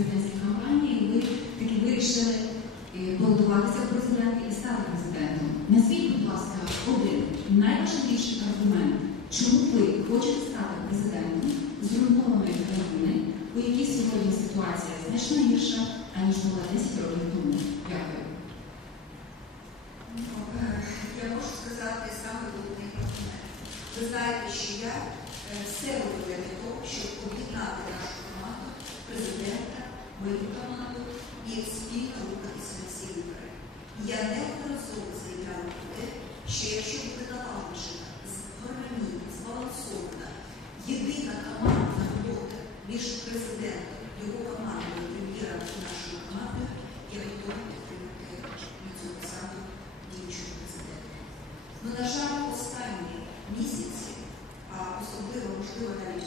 президентській кампанії, ви таки вирішили е, балотуватися в президенти і стати президентом. Назвіть, будь ласка, один найважливіший аргумент, чому ви хочете стати президентом зруйнованої країни, у якій сьогодні ситуація значно гірша, аніж була 10 років тому. Дякую. Я можу сказати саме головний аргумент. Ви знаєте, що я е, все роблю для того, щоб об'єднати нашу мою команду і спільно рухатися на всі вибори. Я неодноразово заявляла про те, що якщо буде налагоджена, згармонійна, збалансована, єдина командна робота між президентом, його командою, прем'єром і нашою командою, я готова підтримати цю посаду діючого президента. На жаль, останні місяці, а особливо, можливо, навіть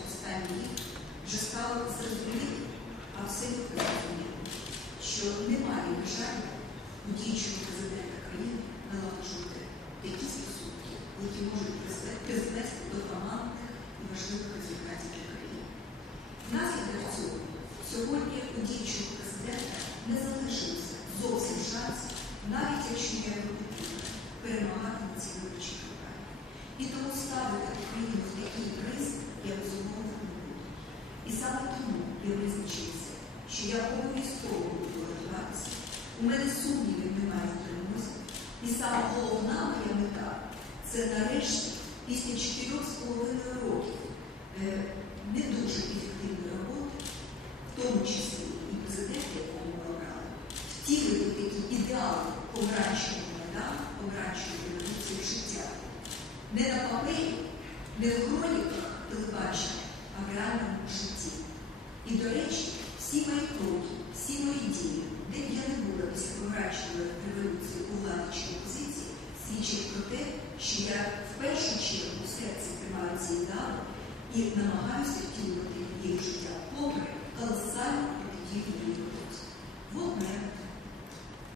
у діючого президента країни налагоджувати такі стосунки, які можуть призвести до командних і важливих результатів для країни. Внаслідок цього сьогодні у діючого президента не залишилося зовсім шансів, навіть якщо я підтримую, перемагати на цій виборчій кампанії. І тому ставити Україну в такий криз я безумовно не буду. І саме тому я визначилася, що я обов'язково буду балотуватися. У мене сумнівів немає в перемозі. І саме головна моя мета це нарешті після чотирьох з половиною років е, не дуже ефективної роботи, в тому числі і президента, якого ми обрали, втілити такі ідеали помаранчевого майдану, помаранчевої революції в життя. Не на папері, не в хроніках телебачення, а в реальному житті. І, до речі, всі мої кроки, всі мої дії, свідчить про те, що я в першу чергу в серці приймаю ці дари і намагаюся втілювати їх життя. Попри колосальні